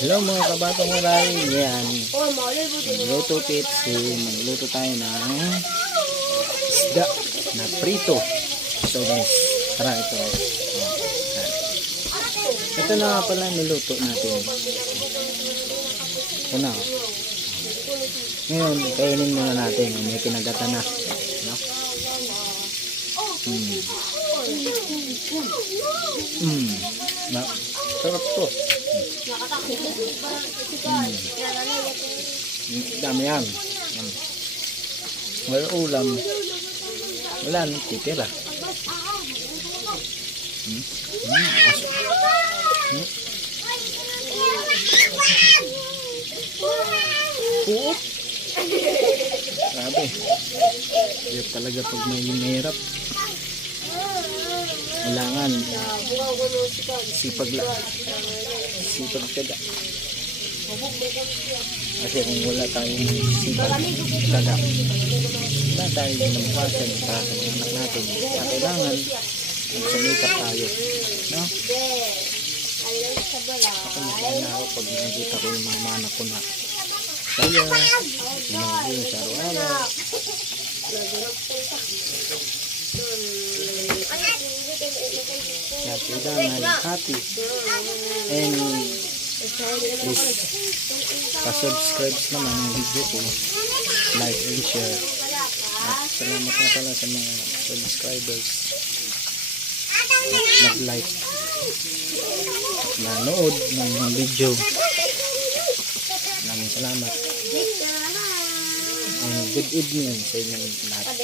Hello mga kabatang oray. Yan. Magluto kitsin. Magluto tayo ng isda na prito. So guys, tara ito. Ito na nga pala niluto natin. Ito na. Ngayon, kainin muna natin. May pinagata na. No? Na, sarap to. Dami yan. Wala ulam. Wala nang titira. Puot. Grabe. Hirap talaga pag may mahirap. Kailangan sipag lang. Sipag taga. Kasi kung wala tayong sipag taga, wala tayong nabukasan para sa mga anak natin. Kaya kailangan magsumikap tayo. No? Ako na ako pag nakikita ko yung mga anak ko na saya, sinunod sa araw-araw. Kaya kailangan happy. And please pa-subscribe naman ng video ko, like and share. At salamat na pala sa mga subscribers at nag-like at nanood ng mga video. Maraming salamat and good evening sa inyong lahat.